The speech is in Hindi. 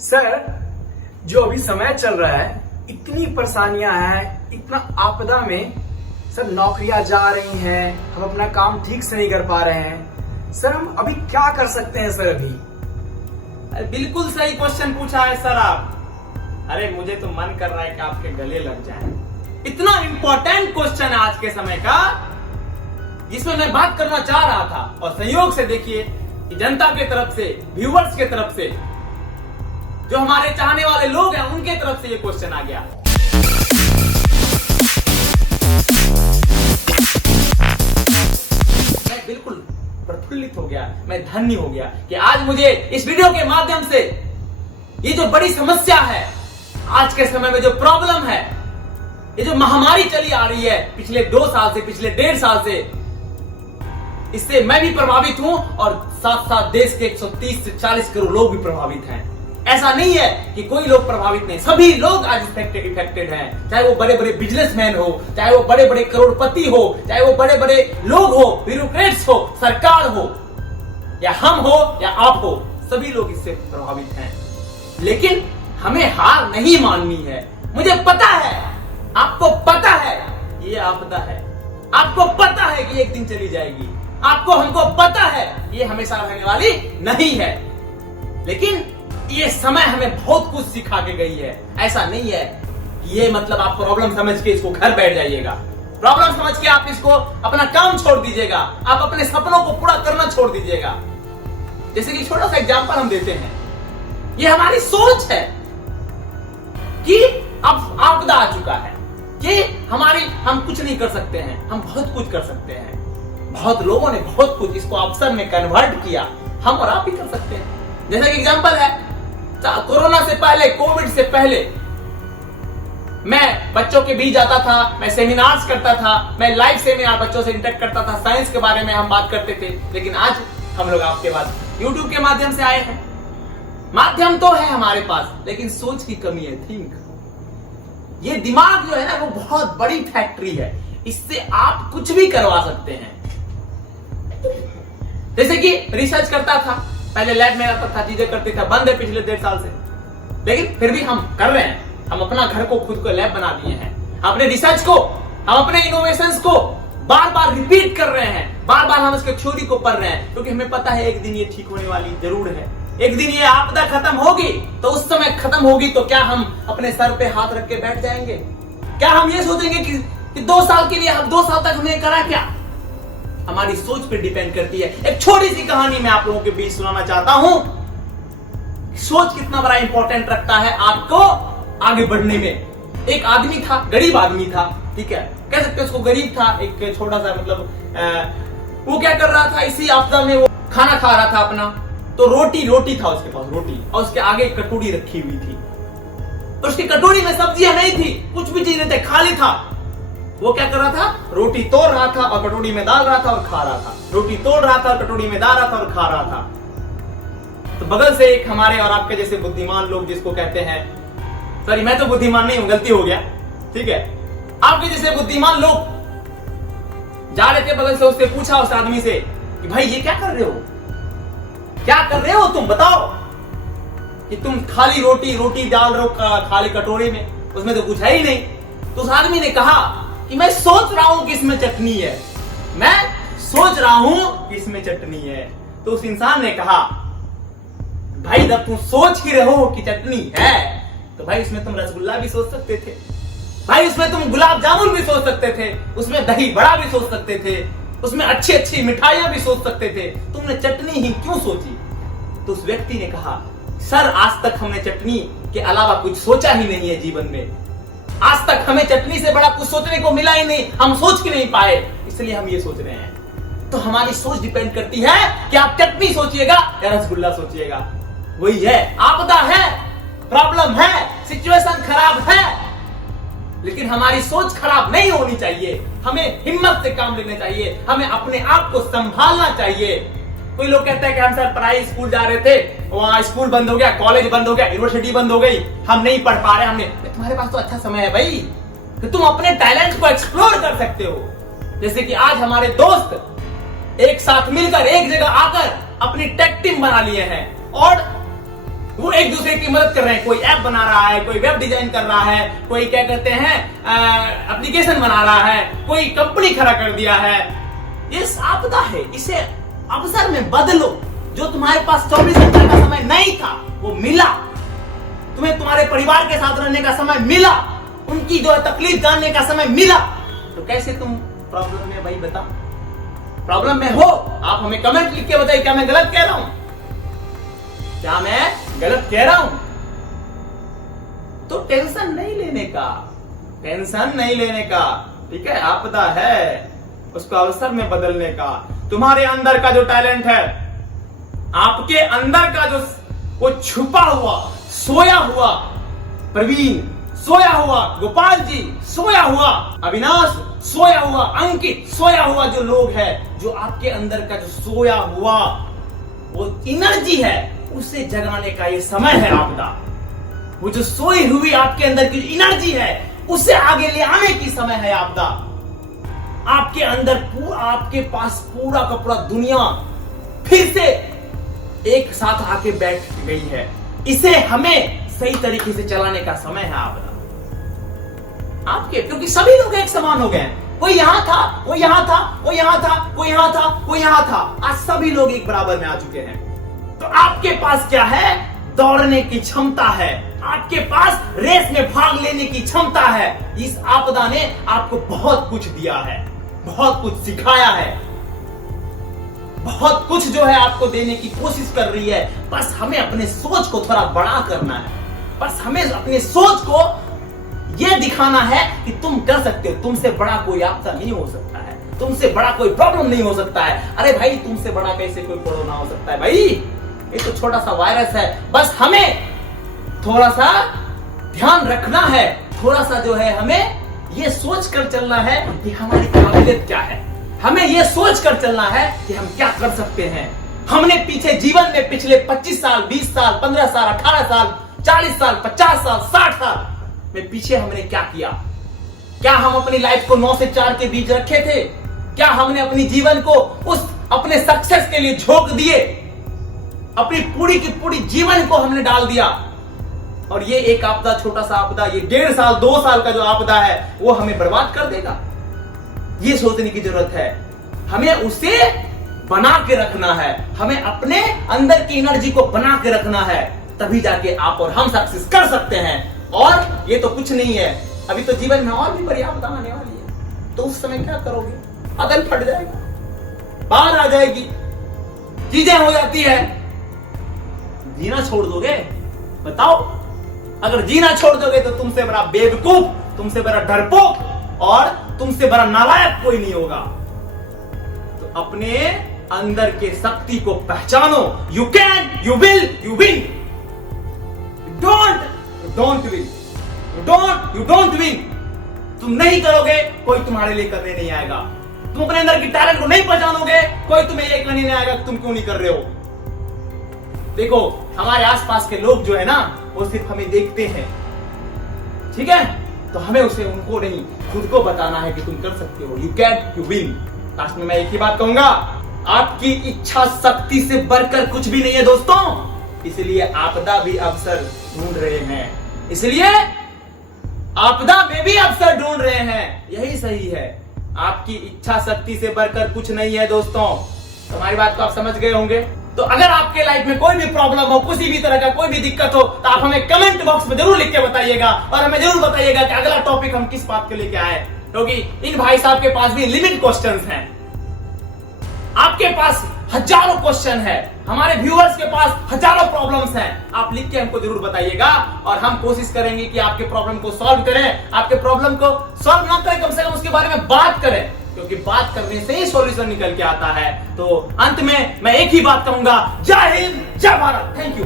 सर, जो अभी समय चल रहा है, इतनी परेशानियां हैं, इतना आपदा में सर नौकरियां जा रही हैं, हम अपना काम ठीक से नहीं कर पा रहे हैं। सर हम अभी क्या कर सकते हैं सर अभी? बिल्कुल सही क्वेश्चन पूछा है सर आप। अरे मुझे तो मन कर रहा है कि आपके गले लग जाए। इतना इंपॉर्टेंट क्वेश्चन है आज के समय का, जिसमें मैं बात करना चाह रहा था। और संयोग से देखिए कि जनता के तरफ से, व्यूअर्स के तरफ से, जो हमारे चाहने वाले लोग हैं, उनके तरफ से ये क्वेश्चन आ गया। मैं बिल्कुल प्रफुल्लित हो गया, मैं धन्य हो गया कि आज मुझे इस वीडियो के माध्यम से ये जो बड़ी समस्या है, आज के समय में जो प्रॉब्लम है, ये जो महामारी चली आ रही है पिछले 2 साल से, पिछले 1.5 साल से, इससे मैं भी प्रभावित हूं और साथ साथ देश के 130 से 40 करोड़ लोग भी प्रभावित हैं। ऐसा नहीं है कि कोई लोग प्रभावित नहीं, सभी लोग आज इफेक्टेड हैं। चाहे वो बड़े बड़े बिजनेसमैन हो, चाहे वो बड़े बड़े करोड़पति हो, चाहे वो बड़े बड़े लोग हो, ब्यूरोक्रेट्स हो, सरकार हो, या हम हो या आप हो, सभी लोग इससे प्रभावित हैं। लेकिन हमें हार नहीं माननी है। मुझे पता है, आपको पता है ये आपदा है, आपको पता है कि एक दिन चली जाएगी, आपको हमको पता है ये हमेशा रहने वाली नहीं है। लेकिन ये समय हमें बहुत कुछ सिखा के गई है। ऐसा नहीं है कि ये मतलब आप प्रॉब्लम समझ के इसको घर बैठ जाइएगा, प्रॉब्लम समझ के आप इसको अपना काम छोड़ दीजिएगा, आप अपने सपनों को पूरा करना छोड़ दीजिएगा। जैसे कि छोटा सा एग्जांपल हम देते हैं, ये हमारी सोच है कि अब आपदा आ चुका है, कि हम कुछ नहीं कर सकते हैं, हम बहुत कुछ कर सकते हैं। बहुत लोगों ने बहुत कुछ इसको अवसर में कन्वर्ट किया, हम और आप भी कर सकते हैं। जैसा कि एग्जांपल है, कोरोना से पहले, कोविड से पहले मैं बच्चों के बीच जाता था, मैं सेमिनार्स करता था, मैं लाइव सेमिनार बच्चों से इंटरेक्ट करता था, साइंस के बारे में हम बात करते थे। लेकिन आज हम लोग आपके पास यूट्यूब के माध्यम से आए हैं। माध्यम तो है हमारे पास, लेकिन सोच की कमी है, थिंक। ये दिमाग जो है ना, वो बहुत बड़ी फैक्ट्री है, इससे आप कुछ भी करवा सकते हैं। जैसे कि रिसर्च करता था, पहले लैब में रहता था, चीजें करते था, बंद है पिछले 1.5 साल से, लेकिन फिर भी हम कर रहे हैं। हम अपना घर को खुद को लैब बना दिए हैं, अपने रिसर्च को, हम अपने इनोवेशंस को बार बार रिपीट कर रहे हैं, बार बार हम उसके थ्योरी को पढ़ रहे हैं, क्योंकि हमें पता है एक दिन ये ठीक होने वाली जरूर है। एक दिन ये आपदा खत्म होगी, तो उस समय खत्म होगी तो क्या हम अपने सर पे हाथ रख के बैठ जाएंगे? क्या हम ये सोचेंगे कि 2 साल के लिए, हम 2 साल तक हमने करा क्या? हमारी सोच पे डिपेंड करती है। एक छोटी सी कहानी मैं आप लोगों के बीच सुनाना चाहता हूं। सोच कितना बड़ा इंपॉर्टेंट रखता है आपको आगे बढ़ने में। एक आदमी था, गरीब आदमी था, ठीक है, कह सकते हैं उसको गरीब था, एक छोटा सा मतलब वो क्या कर रहा था, इसी आपदा में वो खाना खा रहा था अपना, तो रोटी था उसके पास, रोटी, और उसके आगे एक कटोरी रखी हुई थी। तो उसकी कटोरी में सब्जियां नहीं थी, कुछ भी चीज नहीं थी, खाली था। वो क्या कर रहा था? रोटी तोड़ रहा था और कटोरी में डाल रहा था और खा रहा था, रोटी तोड़ रहा था, कटोरी में डाल रहा था और खा रहा था। तो बगल से एक हमारे और आपके जैसे बुद्धिमान लोग, जिसको कहते हैं, सॉरी मैं तो बुद्धिमान नहीं हूं, गलती हो गया, ठीक है, आपके जैसे बुद्धिमान लोग जा रहे थे, बगल से उससे पूछा उस आदमी से कि भाई ये क्या कर रहे हो, क्या कर रहे हो तुम, बताओ, कि तुम खाली रोटी डाल रहे हो खाली कटोरी में, उसमें तो कुछ है ही नहीं। तो उस आदमी ने कहा कि मैं सोच रहा हूं कि इसमें चटनी है, मैं सोच रहा हूं कि इसमें चटनी है। तो उस इंसान ने कहा, भाई जब तुम सोच ही रहे हो कि चटनी है, तो भाई इसमें तुम रसगुल्ला भी सोच सकते थे, भाई उसमें तुम गुलाब जामुन भी सोच सकते थे, उसमें दही बड़ा भी सोच सकते थे, उसमें अच्छी अच्छी मिठाइयां भी सोच सकते थे, तुमने चटनी ही क्यों सोची? तो उस व्यक्ति ने कहा, सर आज तक हमने चटनी के अलावा कुछ सोचा ही नहीं है जीवन में, आज तक हमें चटनी से बड़ा कुछ सोचने को मिला ही नहीं, हम सोच के नहीं पाए, इसलिए हम ये सोच रहे हैं। तो हमारी सोच डिपेंड करती है कि आप चटनी सोचिएगा या रसगुल्ला सोचिएगा। वही है, आपदा है, प्रॉब्लम है, सिचुएशन खराब है, लेकिन हमारी सोच खराब नहीं होनी चाहिए। हमें हिम्मत से काम लेना चाहिए, हमें अपने आप को संभालना चाहिए। कोई लोग कहते हैं कि हम सर पढ़ाई स्कूल जा रहे थे, वहां स्कूल बंद हो गया, कॉलेज बंद हो गया, यूनिवर्सिटी बंद हो गई, हम नहीं पढ़ पा रहे, हमने, तुम्हारे पास तो अच्छा समय है भाई कि तुम अपने टैलेंट को एक्सप्लोर कर सकते हो। जैसे कि आज हमारे दोस्त एक साथ मिलकर एक जगह आकर अपनी टेक टीम बना लिए हैं और वो एक दूसरे की मदद कर रहे हैं। कोई ऐप बना रहा है, कोई वेब डिजाइन कर रहा है, कोई क्या कहते हैं एप्लीकेशन बना रहा है, कोई कंपनी खड़ा कर दिया है। ये आपदा है, इसे अवसर में बदलो। जो तुम्हारे पास 24 घंटे का समय नहीं था वो मिला, तुम्हें तुम्हारे परिवार के साथ रहने का समय मिला, उनकी जो तकलीफ जानने का समय मिला, तो कैसे तुम प्रॉब्लम में? भाई बताओ, प्रॉब्लम में हो? आप हमें कमेंट लिख के बताइए, क्या मैं गलत कह रहा हूं? क्या मैं गलत कह रहा हूं? तो टेंशन नहीं लेने का, टेंशन नहीं लेने का, ठीक है? आपदा है, उसको अवसर में बदलने का। तुम्हारे अंदर का जो टैलेंट है, आपके अंदर का जो वो छुपा हुआ, सोया हुआ प्रवीण, सोया हुआ गोपाल जी, सोया हुआ अविनाश, सोया हुआ अंकित, सोया हुआ जो लोग हैं, जो आपके अंदर का जो सोया हुआ वो एनर्जी है, उसे जगाने का ये समय है आपदा। वो जो सोई हुई आपके अंदर की एनर्जी है, उसे आगे ले आने की समय है आपदा। आपके अंदर पूरा, आपके पास पूरा का पूरा दुनिया फिर से एक साथ आके बैठ गई है। इसे हमें सही तरीके से चलाने का समय है आपदा आपके, क्योंकि सभी लोग एक समान हो गए हैं। कोई यहां था, वो यहां था, वो यहां था, वो यहां था, वो यहां था, आज सभी लोग एक बराबर में आ चुके हैं। तो आपके पास क्या है? दौड़ने की क्षमता है, आपके पास रेस में भाग लेने की क्षमता है। इस आपदा ने आपको बहुत कुछ दिया है, बहुत कुछ सिखाया है, बहुत कुछ जो है आपको देने की कोशिश कर रही है। बस हमें अपने सोच को थोड़ा बड़ा करना है, बस हमें अपने सोच को यह दिखाना है कि तुम कर सकते हो। तुमसे बड़ा कोई आपदा नहीं हो सकता है, तुमसे बड़ा कोई प्रॉब्लम नहीं हो सकता है। अरे भाई, तुमसे बड़ा कैसे कोई कोरोना हो सकता है? भाई ये तो छोटा सा वायरस है। बस हमें थोड़ा सा ध्यान रखना है, थोड़ा सा जो है हमें ये सोच कर चलना है कि हमारी काबिलियत क्या है, हमें ये सोच कर चलना है कि हम क्या कर सकते हैं। हमने पीछे जीवन में पिछले 25 साल, 20 साल, 15 साल, 18 साल, 40 साल, 50 साल, 60 साल में पीछे हमने क्या किया? क्या हम अपनी लाइफ को 9 से 4 के बीच रखे थे? क्या हमने अपनी जीवन को उस अपने सक्सेस के लिए झोंक दिए? अपनी पूरी की पूरी जीवन को हमने डाल दिया, और ये एक आपदा, छोटा सा आपदा, ये 1.5 साल 2 साल का जो आपदा है वो हमें बर्बाद कर देगा। ये सोचने की जरूरत है, हमें उसे बना के रखना है, हमें अपने अंदर की एनर्जी को बना के रखना है, तभी जाके आप और हम सक्सेस कर सकते हैं। और ये तो कुछ नहीं है, अभी तो जीवन में और भी बड़ी आपदा आने वाली है, तो उस समय क्या करोगे? अदल फट जाएगा, बाढ़ आ जाएगी, चीजें हो जाती है, जीना छोड़ दोगे? बताओ, अगर जीना छोड़ दोगे तो तुमसे बड़ा बेवकूफ, तुमसे बड़ा डरपोक और तुमसे बड़ा नालायक कोई नहीं होगा। तो अपने अंदर के शक्ति को पहचानो। You can, you will, you win. Don't win, you don't win. तुम नहीं करोगे, कोई तुम्हारे लिए करने नहीं आएगा। तुम अपने अंदर की टैलेंट को नहीं पहचानोगे, कोई तुम्हें ये कहने नहीं आएगा तुम क्यों नहीं कर रहे हो। देखो, हमारे आसपास के लोग जो है ना, वो सिर्फ हमें देखते हैं, ठीक है? तो हमें उसे उनको नहीं, खुद को बताना है कि तुम कर सकते हो। You can, you win. Last में मैं एक ही बात कहूंगा, आपकी इच्छा शक्ति से बढ़कर कुछ भी नहीं है दोस्तों। इसलिए आपदा भी अवसर ढूंढ रहे हैं, इसलिए आपदा में भी अवसर ढूंढ रहे हैं। यही सही है, आपकी इच्छा शक्ति से बढ़कर कुछ नहीं है दोस्तों। हमारी बात को आप समझ गए होंगे। तो अगर आपके लाइफ में कोई भी प्रॉब्लम हो, किसी भी तरह का कोई भी दिक्कत हो, तो आप हमें कमेंट बॉक्स में जरूर लिख के बताइएगा, और हमें जरूर बताइएगा कि अगला टॉपिक हम किस बात के लेके आए, क्योंकि इन भाई साहब के पास भी लिमिट क्वेश्चंस हैं, आपके पास हजारों क्वेश्चन है, हमारे व्यूअर्स के पास हजारों प्रॉब्लम्स हैं। आप लिख के हमको जरूर बताइएगा, और हम कोशिश करेंगे कि आपके प्रॉब्लम को सॉल्व करें। आपके प्रॉब्लम को सॉल्व ना करें, कम से कम उसके बारे में बात करें, क्योंकि बात करने से ही सॉल्यूशन निकल के आता है। तो अंत में मैं एक ही बात कहूंगा, जय हिंद, जय भारत। Thank you.